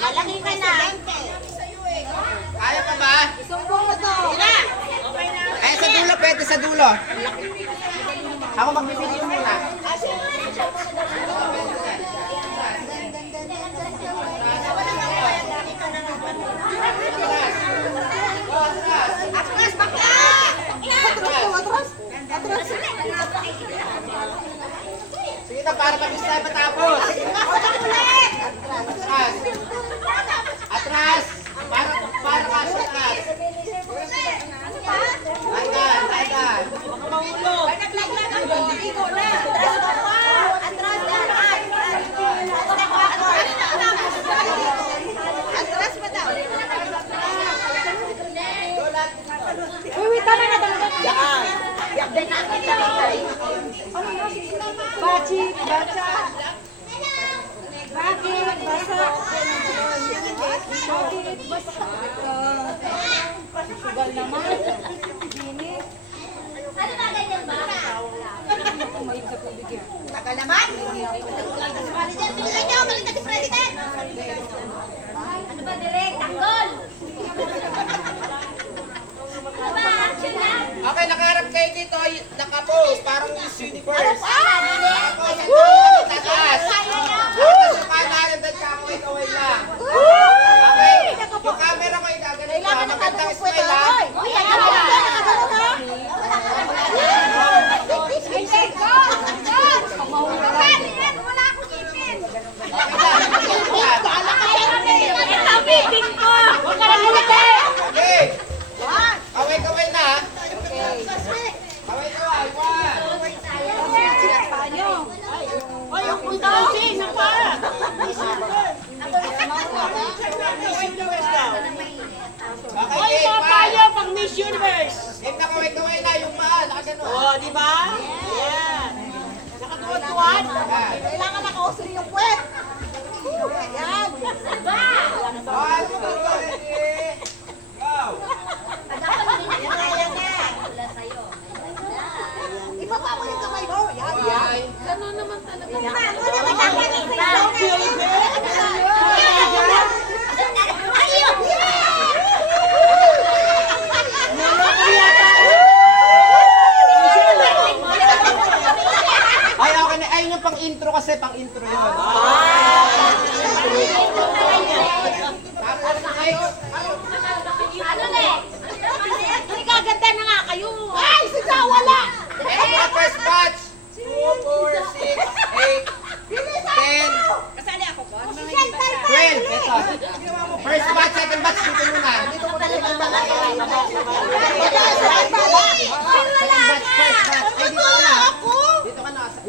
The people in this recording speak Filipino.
Malaki ka na. Kaya pa ba? Sumbong mo to. Ay, sa dulo, pwede sa dulo. Ako magbibigay muna. Sige na, para tayo matapos. ulit! Atras. Bachi, bacha. Bakit? Basa. Bakit? Basa. Sugal naman. Dinis. Tagal naman. Bali dyan, di ba? Yan. Nakatuwad-tuwad. Kailangan nakausli yung puwet. Yan. One, two, three. Go. Ibaba mo yung kamay mo. Yan, yan. Bye. Ganun naman talaga. Yan. Ano naman dapat yung Ayun! Ay, okay na. Yung pang-intro kasi, pang-intro yun. Tapos next, Ano na eh? Nagaganda na nga kayo. Ay, sigaw wala. Mga first batch. 2, 4, 6, 8, 10, Kasali ako ba? 12 pesos. First batch, second batch, dito muna.